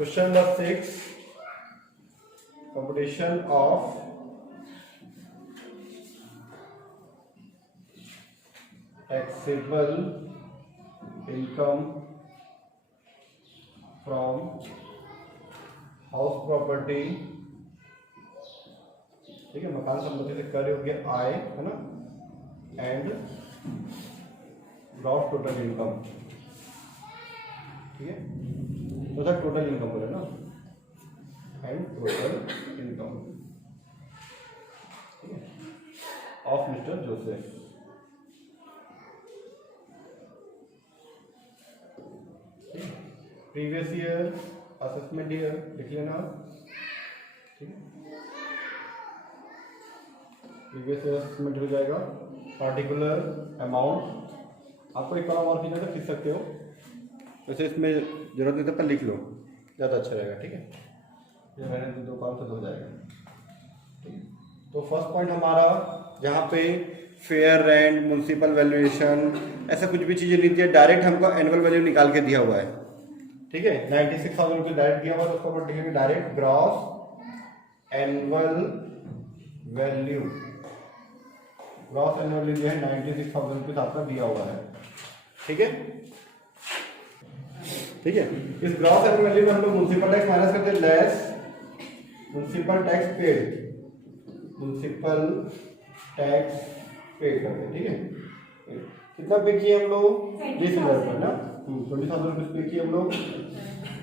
Question number 6, competition of taxable income from house property, ठीक है, मकान संपत्ति से कर योग्य आय, है ना, एंड ग्रॉस टोटल इनकम, ठीक है, तो सर टोटल इनकम बोले ना, एंड टोटल इनकम, ठीक है, of mister Joseph. Previous year, assessment year लिख लेना, ठीक है, प्रीवियस ईयर असेसमेंट हो जाएगा। पार्टिकुलर अमाउंट, आपको एक कॉलम और खींचना तो खींच सकते हो, वैसे इसमें जरूरत नहीं तो पर लिख लो, ज़्यादा अच्छा रहेगा, ठीक है, ये मैंने तो 2 कॉलम से हो जाएगा, ठीक है। तो फर्स्ट पॉइंट हमारा जहाँ पे फेयर रेंट, म्युनिसिपल वैल्यूएशन, ऐसा कुछ भी चीज़ें नहीं दिया, डायरेक्ट हमको एनुअल वैल्यू निकाल के दिया हुआ है, ठीक है, 96,000 रुपये डायरेक्ट दिया हुआ है, तो उसको अपन लिखेंगे direct gross annual value. Gross annual value जो है 96,000 रुपये आपका दिया हुआ है, ठीक है, ठीक है। इस ग्रॉस एनुअल वैल्यू में हम लोग म्युनिसिपल टैक्स माइनस करते हैं, less municipal tax paid, municipal tax paid करते हैं, ठीक है। कितना पे किए हम लोग? 20,000 रुपये ना, 20,000 रुपये पे किए हम लोग,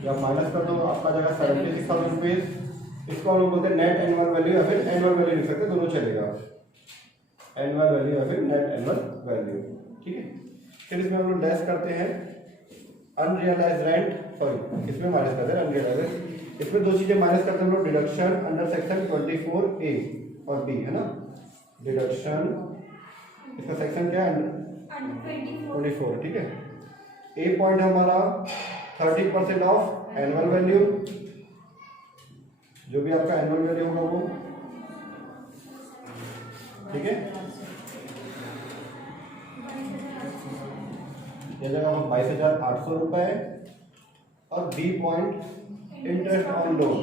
जब माइनस कर दो आपका जगह 76,000 रुपये। इसको हम लोग बोलते हैं नेट एनुअल वैल्यू या फिर एनुअल वैल्यू लिख सकते हैं, दोनों चलेगा, एनुअल वैल्यू या फिर नेट एनुअल वैल्यू, ठीक है। फिर इसमें हम लोग लेस करते हैं अनरियलाइज रेंट, सॉरी इसमें माइनस करते हैं अनरियलाइज। इसमें 2 चीजें माइनस करते हैं हम लोग, डिडक्शन अंडर सेक्शन 24A और B, है ना, डिडक्शन, इसका सेक्शन क्या है? 24, ठीक है। ए पॉइंट हमारा 30% ऑफ एनुअल वैल्यू, जो भी आपका एनुअल वैल्यू होगा वो, ठीक है, यह जगह हम 22,800 रुपए। और B point interest on loan,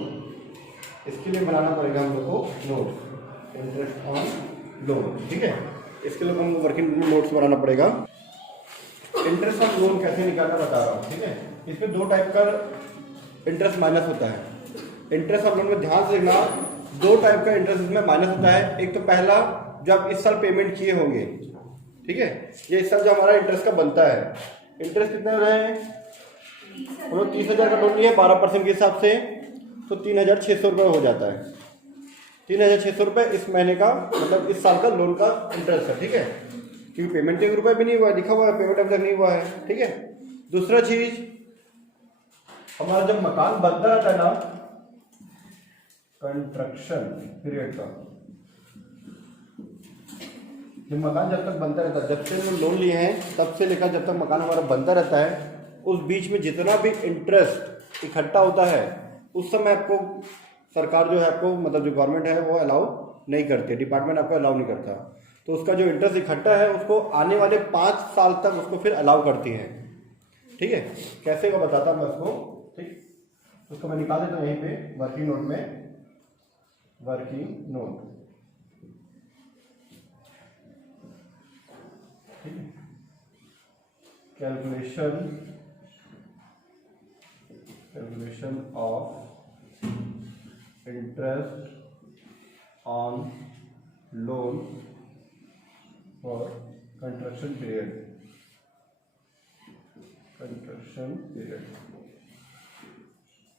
इसके लिए बनाना पड़ेगा हम लोग को नोट, इंटरेस्ट ऑन लोन, ठीक है, इसके लिए हमको वर्किंग नोट्स बनाना पड़ेगा। इंटरेस्ट ऑन लोन कैसे निकालना बता रहा हूँ, ठीक है। इसमें 2 टाइप का इंटरेस्ट माइनस होता है। इंटरेस्ट ऑन लोन में ध्यान से देखना, 2 टाइप का इंटरेस्ट इसमें माइनस होता है। एक तो पहला जब इस साल पेमेंट किए होंगे, ठीक है, ये इस साल जो हमारा इंटरेस्ट का बनता है, इंटरेस्ट कितने हो रहे हैं, हम लोग 30,000 का लोन लिए 12% के हिसाब से, तो 3,600 रुपये हो जाता है। 3,600 रुपये इस महीने का, मतलब इस साल का लोन का इंटरेस्ट है, ठीक है, क्योंकि पेमेंट 1 रुपये भी नहीं हुआ है, लिखा हुआ है पेमेंट अभी तक नहीं हुआ है, ठीक है। दूसरा चीज, हमारा जब मकान बनता रहता है ना, कंस्ट्रक्शन पीरियड का, जब मकान जब तक बनता रहता है, जब से हम लोन लिए हैं तब से लेकर जब तक मकान हमारा बनता रहता है, उस बीच में जितना भी इंटरेस्ट इकट्ठा होता है, उस समय आपको सरकार जो है, आपको मतलब जो गवर्नमेंट है वो अलाउ नहीं करती है, डिपार्टमेंट आपको अलाउ नहीं करता, तो उसका जो इंटरेस्ट इकट्ठा है उसको आने वाले 5 साल तक उसको फिर अलाउ करती है, ठीक है। कैसे को बताता मैं उसको, ठीक, उसको मैं निकाल देता हूँ यहीं पे वर्किंग नोट में, वर्किंग नोट, ठीक है, calculation of interest on loan for construction period,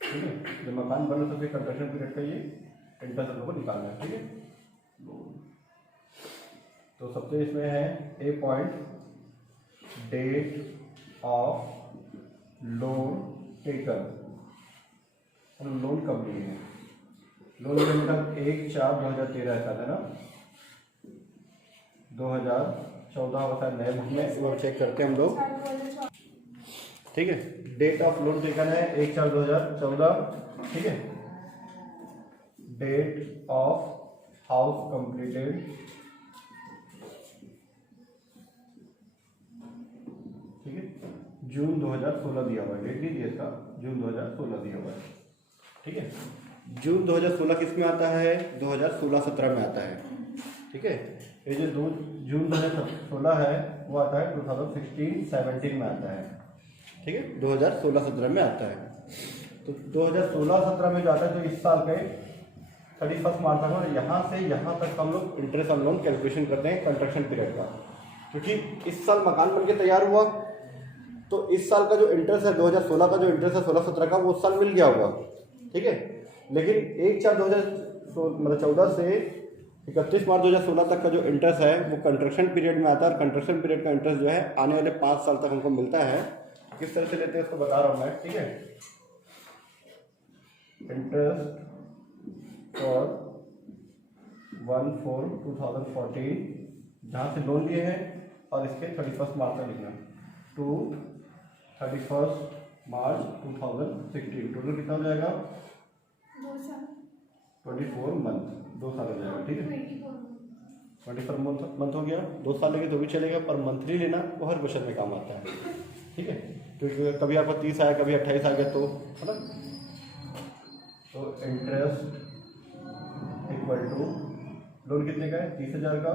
ठीक है, जब मकान बने तो फिर कंस्ट्रक्शन पीरियड का ये इंटरेस्ट हम लोग को निकालना है, ठीक है। तो सबसे इसमें है A point, date of loan taken, loan कब लिए है, लोन मतलब 1/4/2013 ऐसा था ना, 2014 होता है नए बुक में, वो चेक करते हैं हम लोग, ठीक है। डेट ऑफ लोन टेकन है 1/4/2014, ठीक है। डेट ऑफ हाउस कंप्लीटेड, ठीक है, जून 2016 दिया हुआ है, डेट नहीं दिया इसका, जून 2016 दिया हुआ है, ठीक है। जून 2016 किस में आता है? 2016-17 में आता है, ठीक है। ये जो जून 2016 है वो आता है 2016-17 में आता है, ठीक है। 2016-17 में आता है। तो 2016-17 में जो आता है तो इस साल के 31 मार्च तक, और यहाँ से यहाँ तक हम लोग इंटरेस्ट ऑन लोन कैलकुलेशन करते हैं कंस्ट्रक्शन पीरियड का, क्योंकि इस साल मकान बनके तैयार हुआ तो इस साल का जो इंटरेस्ट है 2016 का जो इंटरेस्ट है 16-17 का वो उस साल मिल गया होगा, ठीक है। लेकिन 1/4/2014 से 31 मार्च 2016 तक का जो इंटरेस्ट है वो कंस्ट्रक्शन पीरियड में आता है, और कंस्ट्रक्शन पीरियड का इंटरेस्ट जो है आने वाले 5 साल तक हमको मिलता है। किस तरह से लेते हैं उसको बता रहा हूँ मैं, ठीक है। इंटरेस्ट फॉर 1/4/2014 जहाँ से लोन लिए हैं और इसके 31 मार्च तक लिखना टू 31 मार्च 2016, टोटल कितना हो जाएगा? 24 मंथ, 2 साल हो जाएगा, ठीक है। 24 मंथ हो गया, 2 साल लेके तो भी चलेगा, पर मंथली लेना वो हर क्वेश्चन में काम आता है, ठीक है। क्योंकि कभी आपका 30 आया, कभी 28 आ गया, तो है ना। तो इंटरेस्ट इक्वल टू लोन कितने का है? 30,000 का,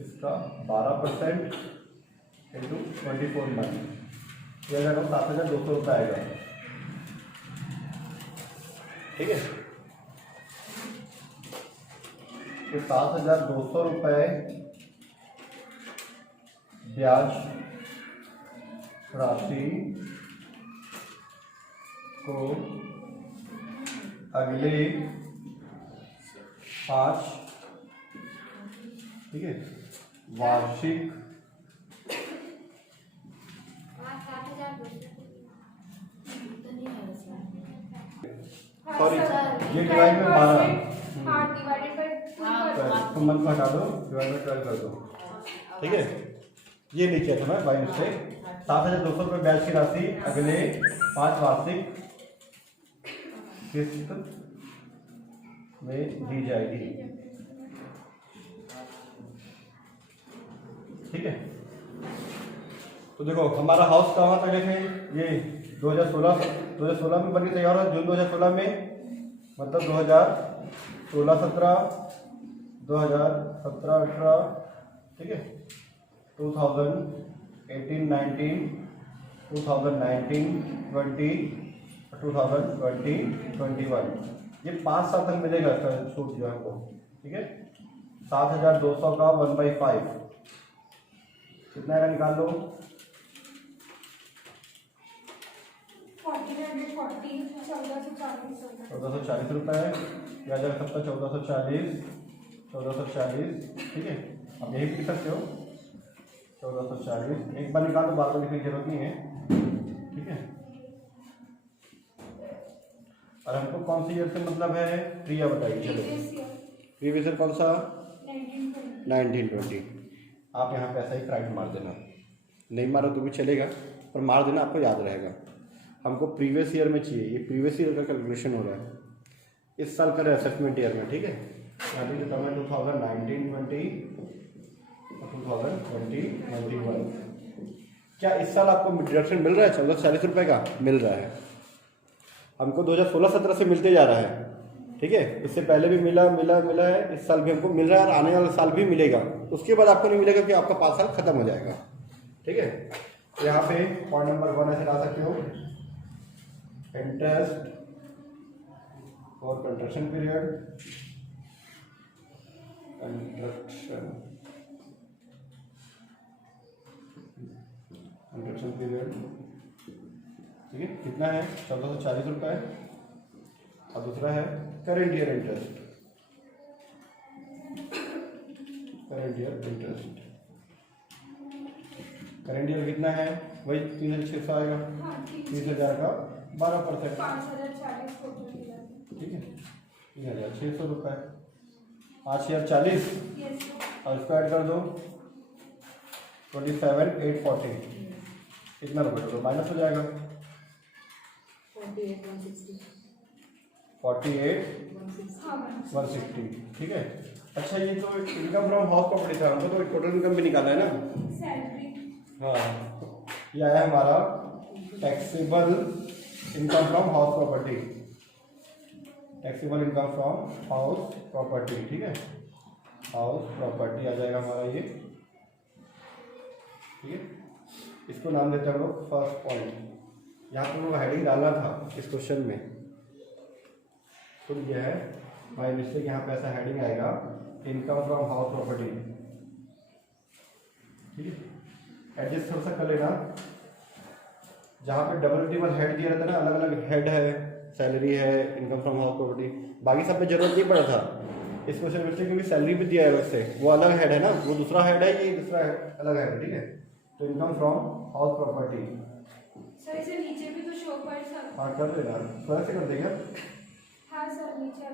इसका 12% इंटू 24 मंथ, यह अगर 7,200 रुपये आएगा, ठीक है। तो 7,200 रुपये ब्याज राशि को अगले 5, ठीक है, वार्षिक सॉरी ये डिवाइड में 12 तो मंथ में हटा दो, डिवाइड में 12 कर दो, ठीक है। ये नीचे था मैं बाई मिस्टेक। 7,200 रुपये ब्याज की राशि अगले 5 वार्षिक किस्त में दी जाएगी, ठीक है। तो देखो हमारा हाउस कहाँ तक लिखे? ये 2016 में बनके तैयार हुआ, जून 2016 में, मतलब 2016-17, 2017-18, ठीक है, 2018-19, 2019-20, 2020-21, ये 5 साल तक मिलेगा इसका छूट जो है वो, ठीक है। 7,200 का 1/5 कितना का निकाल लो? 1440 रुपये, या जगह सबका 1440, ठीक है। अब यही लिख सकते हो 1440, एक बार निकाल दो, बार बार लिखने की जरूरत नहीं है, ठीक है। और हमको कौन सी ईयर से मतलब है? प्रिया बताइए, चलो प्रीवियस ईयर कौन सा? 1920। आप यहाँ पे ऐसा ही प्राइड मार देना, नहीं मारो तो भी चलेगा, पर मार देना, आपको याद रहेगा। हमको प्रीवियस ईयर में चाहिए, ये प्रीवियस ईयर का कैलकुलेशन हो रहा है, इस साल का असेसमेंट ईयर में, ठीक है। यहाँ पे जो टर्म है 2019-20 और 2020-21। क्या इस साल आपको डिडक्शन मिल रहा है? 1440 रुपये का मिल रहा है हमको, 2016-17 से मिलते जा रहा है, ठीक है। इससे पहले भी मिला है, इस साल भी हमको मिल रहा है, और आने वाले साल भी मिलेगा। उसके बाद आपको नहीं मिलेगा कि आपका 5 साल खत्म हो जाएगा, ठीक है। यहाँ पे पॉइंट नंबर 1 ऐसे ला सकते हो, interest for construction period, construction period, ठीक है। कितना है? 1440 रुपये। और दूसरा है current year interest, current year कितना है? वही 3,600 आएगा, 30,000 का 12%, ठीक है, 3,600 रुपये, 5,040, और इसको ऐड कर दो 27,840, कितना रुपये टोटल माइनस हो जाएगा? 48,160, ठीक है। अच्छा, ये तो इनकम फ्रॉम हाउस प्रॉपर्टी था, हमको तो टोटल इनकम भी निकाला है ना। हाँ, ये आया हमारा taxable income from house property, taxable income from house property, ठीक है, हाउस प्रॉपर्टी आ जाएगा हमारा ये, ठीक है। इसको नाम देते हैं हम लोग फर्स्ट पॉइंट। यहाँ पर लोग हेडिंग डालना था इस क्वेश्चन में, तो ये है बाय मिस्टेक यहाँ पे ऐसा हेडिंग आएगा, इनकम फ्रॉम हाउस प्रॉपर्टी, ठीक है। एडजस्ट थोड़ा सा कर लेना, जहाँ पे डबल टेबल हेड दिया रहता है ना, अलग अलग हेड है, सैलरी है, इनकम फ्रॉम हाउस प्रॉपर्टी, बाकी सब पे जरूरत नहीं पड़ा था। इस क्वेश्चन में क्योंकि सैलरी भी दिया है वैसे, वो अलग हेड है ना, वो दूसरा हेड है, ये दूसरा अलग हेड है, ठीक है। तो income from house property sir इसे नीचे भी तो शो कर सर। हाँ कर देना, थोड़ा से कर देगा। हाँ सर नीचे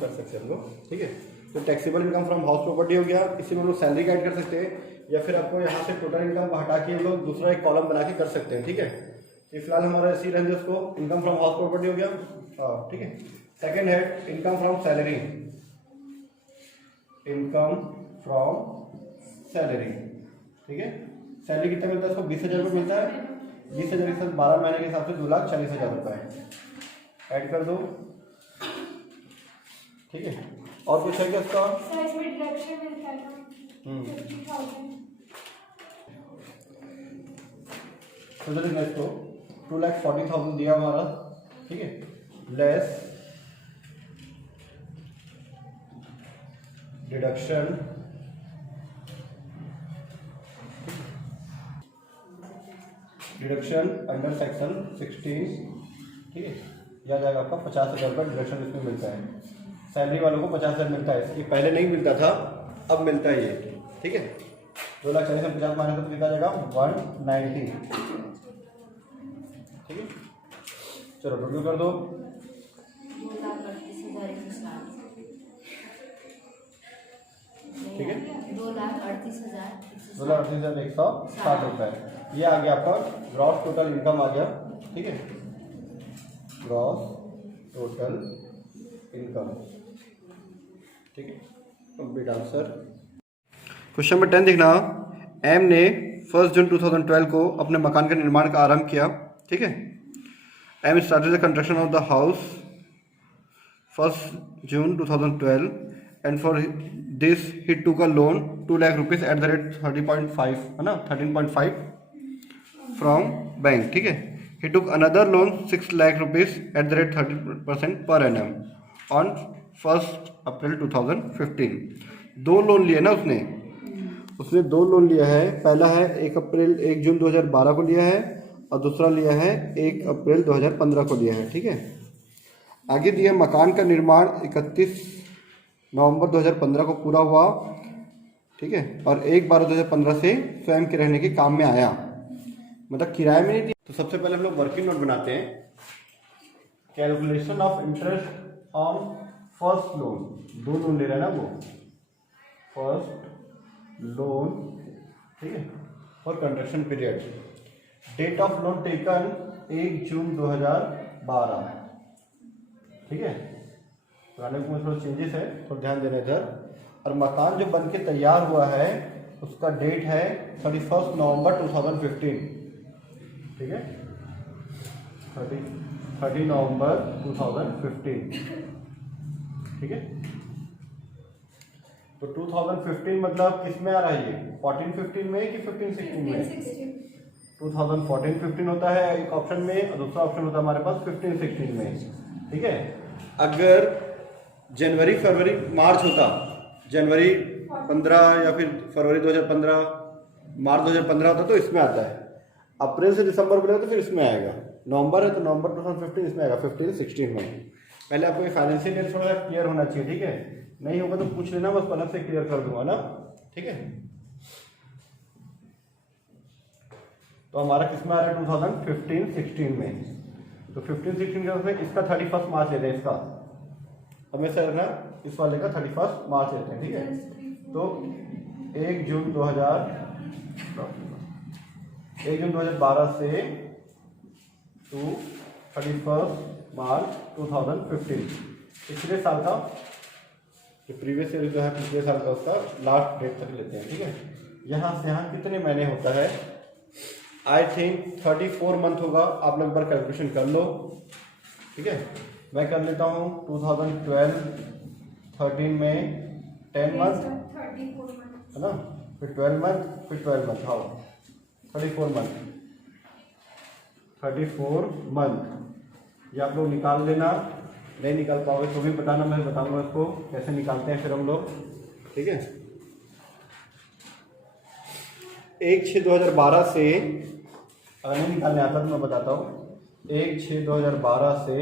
कर सकते हैं हम लोग, ठीक है। तो taxable income from house property हो गया, इसी में हम लोग सैलरी का ऐड कर सकते हैं, या फिर आपको यहाँ से टोटल इनकम हटा के हम लोग दूसरा एक कॉलम बना के कर सकते हैं, ठीक है। तो फिलहाल हमारा इसी रेंज उसको इनकम फ्रॉम हाउस प्रॉपर्टी हो गया, हाँ ठीक है। सेकेंड है income from salary, income from salary, ठीक है। सैलरी कितना मिलता है इसको? 20,000 रुपये मिलता है, 20,000 के साथ 12 महीने के हिसाब से 2,40,000 रुपये ऐड कर दो, ठीक है। और कुछ है क्या इसका? सर इसमें डिडक्शन मिलता है ना 50,000। तो चलिए इसको 2,40,000 दिया हमारा, ठीक है, लेस डिडक्शन अंडर सेक्शन 16, ठीक है। यह जाएगा आपका 50,000 का डिडक्शन इसमें मिलता है। सैलरी वालों को 50,000 मिलता है, ये पहले नहीं मिलता था, अब मिलता है ये, ठीक है। 2,40,000 में 50 माइनस तो कितना जाएगा? 190, ठीक है। चलो टोटल कर दो, 2,38,160, ठीक है, 2,38,160 2,38,160 रुपये। ये आ गया आपका ग्रॉस टोटल इनकम आ गया, ठीक है, ग्रॉस टोटल इनकम, ठीक है। Complete answer. क्वेश्चन नंबर 10 देखना, एम ने 1 जून 2012 को अपने मकान के निर्माण का आरंभ किया, ठीक है। M started the construction of the house 1 June 2012 and for this he took a loan 2 lakh rupees at the rate 30.5, है ना, 13.5 फ्रॉम बैंक, ठीक है। ही टूक another loan 6 lakh rupees at the rate 30% per annum on 1 April 2015। 2 loan लिए ना उसने 2 loan लिया है। पहला है 1 जून 2012 को लिया है और दूसरा लिया है 1 अप्रैल 2015 को लिया है, ठीक है। आगे दिया मकान का निर्माण 31 नवंबर 2015 को पूरा हुआ, ठीक है, और 1/12/2015 से स्वयं के रहने के काम में आया, मतलब किराए में नहीं थी। तो सबसे पहले हम लोग वर्किंग नोट बनाते हैं। Calculation of interest on first loan, 2 loan ले रहा है ना वो, फर्स्ट लोन, ठीक है, for construction period. Date of loan taken 1 June 2012, ठीक है। पुराने में थोड़ा चेंजेस है, थोड़ा ध्यान देना इधर। और मकान जो बन के तैयार हुआ है उसका डेट है 31 नवंबर 2015, ठीक है, 30 नवंबर 2015, ठीक है। तो 2015 मतलब किस में आ रहा है ये? 14-15 में कि 15-16 में? 2014-15 होता है एक ऑप्शन में, और दूसरा ऑप्शन होता है हमारे पास 15-16 में, ठीक है। अगर जनवरी फरवरी मार्च होता, जनवरी 15 या फिर फरवरी 2015 मार्च 2015 होता तो इसमें आता है। अप्रैल से दिसंबर बोलेगा तो फिर इसमें आएगा। नवंबर है तो नवंबर 2015 इसमें आएगा, 15-16 में। पहले आपको ये फाइनेंशियल ईयर थोड़ा क्लियर होना चाहिए, ठीक है। नहीं होगा तो पूछ लेना, बस अलग से क्लियर कर दूंगा ना, ठीक है। तो हमारा किसमें आ रहा है? 2015-16 में। तो 15-16 का इसका 31 मार्च लेते हैं, इसका हमेशा रहना, इस वाले का 31 मार्च लेते हैं, ठीक है। तो 1 जून 2012 से टू 31 मार्च 2015, पिछले साल का जो प्रीवियस ईयर जो है पिछले साल का उसका लास्ट डेट तक लेते हैं, ठीक है। यहाँ से यहाँ कितने महीने होता है? आई थिंक 34 मंथ होगा, आप लोग एक बार कैलकुलेशन कर लो। ठीक है, मैं कर लेता हूँ 2012-13 में 10 मंथ 34 मंथ है ना, फिर 12 मंथ, फिर 12 मंथ, हाँ 34 मंथ, 34 मंथ। ये आप लोग निकाल लेना, नहीं निकाल पाओगे तो भी बताना, मैं बताऊंगा इसको कैसे निकालते हैं फिर हम लोग। ठीक है, 1/6/2012 से, अगर नहीं निकालने आता तो मैं बताता हूँ, 1/6/2012 से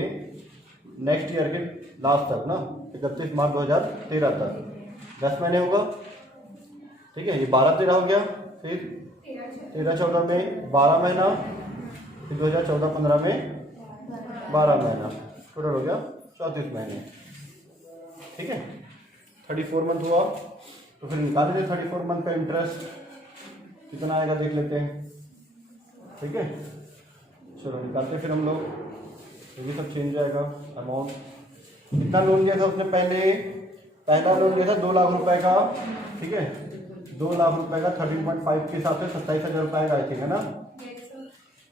नेक्स्ट ईयर के लास्ट तक ना, 31 मार्च 2013 तक 10 महीने होगा। ठीक है, ये 12-13 हो गया, फिर 13-14 में 12 महीना, फिर 2014-15 में 12 महीना, टोटल हो गया 34 महीने। ठीक है, 34 मंथ हुआ, तो फिर निकाल लीजिए 34 मंथ का इंटरेस्ट कितना आएगा देख लेते हैं। ठीक है, चलो निकालते हैं फिर हम लोग, ये भी सब चेंज जाएगा। अमाउंट कितना लोन लिया था उसने, पहला लोन लिया था 2 लाख रुपए का। ठीक है, 2 लाख रुपए का 13.5 के हिसाब से 27,000 रुपए का आई थिंक है ना।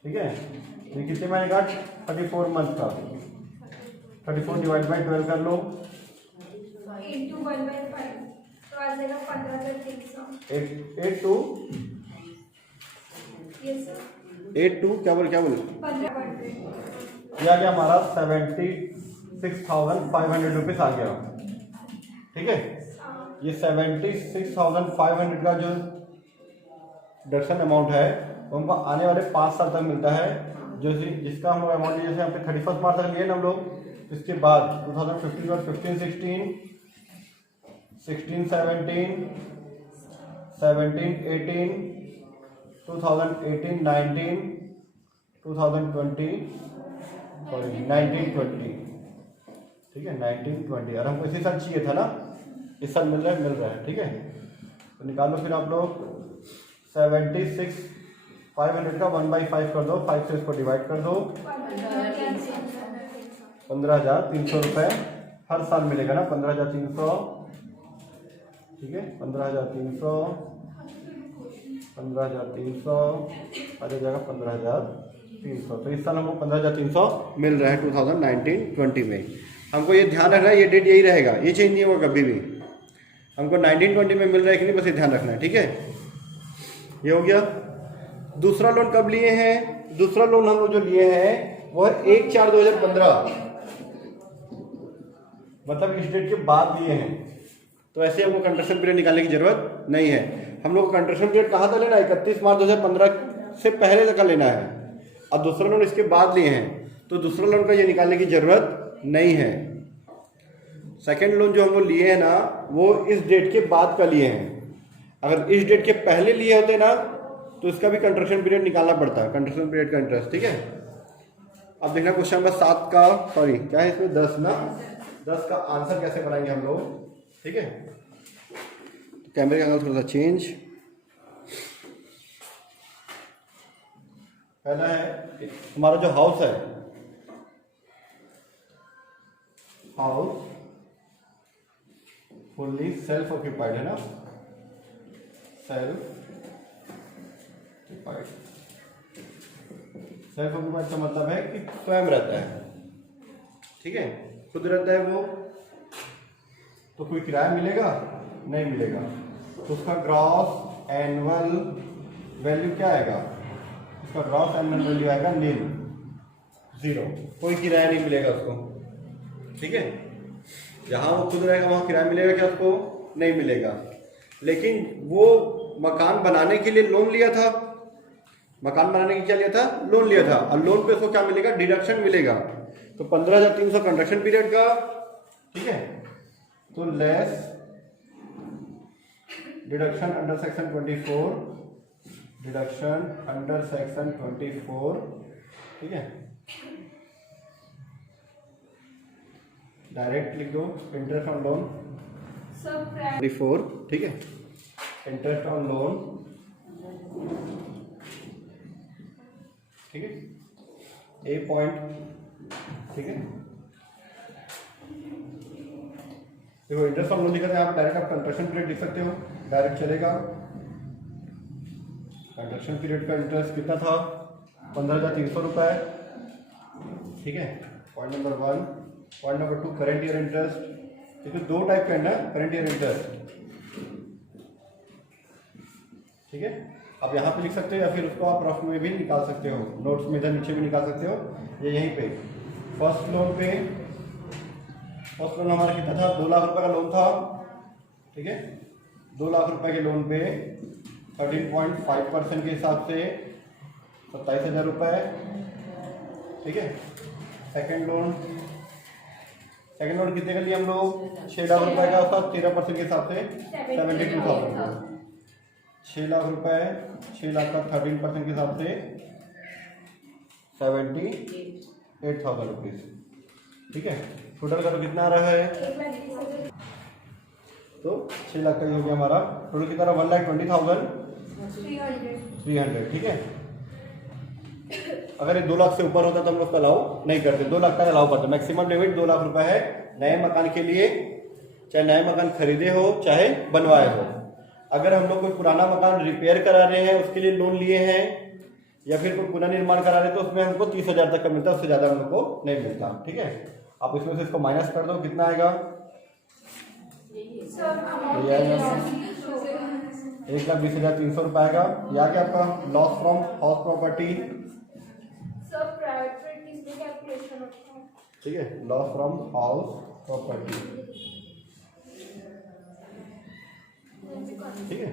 ठीक है, ये कितने महीने का, 34 मंथ का, 34 डिवाइड बाई 12 कर लो, 8/1/5 तो आ जाएगा 15,300। 8 क्या बोले 15,100 ये आ गया हमारा 76,500 रुपीज आ गया। ठीक है, ये 76,500 का जो डिडक्शन अमाउंट है वो हमको आने वाले 5 साल तक मिलता है, जो जिसका हम अमाउंट जैसे हम 31 मार्च तक लिए ना हम लोग, इसके बाद 2015 और 15-16, 16-17, 17-18, 2018-19, 2020 सॉरी 19-20। ठीक है, 19-20 और हमको इसी साल चाहिए था ना, इस साल मिल रहा है। ठीक है, तो निकालो फिर आप लोग 76,500 का 1/5 कर दो, 5 से इसको डिवाइड कर दो, 15,300 रुपये हर साल मिलेगा ना, 15,300। ठीक है, 15,300 आ जाएगा 15,300। तो इस साल हमको 15,300 मिल रहा है 2019-20 में। हमको ये ध्यान रखना है, ये डेट यही रहेगा, ये चेंज नहीं होगा कभी भी। हमको 19-20 में मिल रहा है कि नहीं, बस ये ध्यान रखना है। ठीक है, ये हो गया। दूसरा लोन कब लिए हैं, दूसरा लोन हम लोग जो लिए हैं वो है 1/4/2015, मतलब इस डेट के बाद लिए हैं। तो ऐसे हमको कंट्रेक्शन पीरियड निकालने की जरूरत नहीं है। हम लोग को कंट्रेक्शन पीरियड कहाँ तक लेना है, 31 मार्च 2015 से पहले तक का लेना है, और दूसरा लोन इसके बाद लिए हैं, तो दूसरा लोन का ये निकालने की जरूरत नहीं है। सेकेंड लोन जो हम लोग लिए हैं ना, वो इस डेट के बाद का लिए हैं। अगर इस डेट के पहले लिए होते ना तो इसका भी कंट्रेक्शन पीरियड निकालना पड़ता है, कंट्रेक्शन पीरियड का इंटरेस्ट। ठीक है, अब देखना क्वेश्चन नंबर 7 का, सॉरी क्या है इसमें 10 ना, 10 का आंसर कैसे बनाएंगे हम लोग। ठीक है, तो कैमरे का एंगल थोड़ा सा चेंज। पहला है हमारा जो हाउस है, हाउस फुल्ली सेल्फ ऑक्यूपाइड है ना, सेल्फ ऑक्यूपाइड का मतलब है कि स्वयं रहता है। ठीक है, खुद रहता है वो, तो कोई किराया मिलेगा नहीं मिलेगा, तो उसका ग्रॉस एनुअल वैल्यू क्या आएगा, उसका ग्रॉस एनुअल वैल्यू आएगा 0, कोई किराया नहीं मिलेगा उसको। ठीक है, जहाँ वो खुद रहेगा वहाँ किराया मिलेगा क्या, उसको नहीं मिलेगा। लेकिन वो मकान बनाने के लिए लोन लिया था, मकान बनाने के क्या लिया था, लोन लिया था, और लोन पे उसको क्या मिलेगा, डिडक्शन मिलेगा। तो 15,300 कंट्रक्शन पीरियड का। ठीक है, तो less deduction under section 24, deduction under section 24। ठीक है, डायरेक्ट लिख दो, इंटरेस्ट ऑन लोन 24। ठीक है, इंटरेस्ट ऑन लोन। ठीक है, ए पॉइंट। ठीक है, देखो इंटरेस्ट ऑन लोन लिखा था, यहाँ डायरेक्ट आप कंस्ट्रक्शन पीरियड लिख सकते हो, डायरेक्ट चलेगा। कंस्ट्रक्शन पीरियड का इंटरेस्ट कितना था, 15,300 रुपये। ठीक है, point number 1। Point number 2 current year interest. इसमें दो टाइप का है ना करंट ईयर इंटरेस्ट, ठीक है। आप यहाँ पे लिख सकते हो या फिर उसको आप रफ में भी निकाल सकते हो, नोट्स में इधर नीचे भी निकाल सकते हो, ये यहीं पे। फर्स्ट लोन हमारा कितना था, 2 लाख रुपए का लोन था, ठीक है। 2 लाख रुपए के लोन पे 13.5% के हिसाब से 27,000 रुपये, ठीक है। सेकंड लोन कितने का लिया हम लोग, 6 लाख रुपए का, उसका 13% के हिसाब से 72,000। 6 लाख रुपए, 6 लाख का 13% के हिसाब से 78,000 रुपीज़, ठीक है। टोटल का तो कितना आ रहा है, तो 6 लाख का ही हो गया हमारा। टोटल कितना रहा, 1,20,300, ठीक है। अगर ये 2 लाख से ऊपर होता तो हम लोग अलाउ नहीं करते, 2 लाख का अलाउ करते। मैक्सिमम लिमिट 2 लाख रुपए है नए मकान के लिए, चाहे नए मकान खरीदे हो चाहे बनवाए हो। अगर हम लोग कोई पुराना मकान रिपेयर करा रहे हैं, उसके लिए लोन लिए हैं, या फिर कोई पुनर्निर्माण करा रहे हैं, तो उसमें हमको 30,000 तक का मिलता है, उससे ज़्यादा हम लोग को नहीं मिलता, ठीक है। आप इसमें से इसको माइनस कर दो, कितना आएगा, 1,20,300 रुपये आएगा। ये आ गया आपका लॉस फ्रॉम हाउस प्रॉपर्टी, ठीक है। लॉस फ्रॉम हाउस प्रॉपर्टी, ठीक है।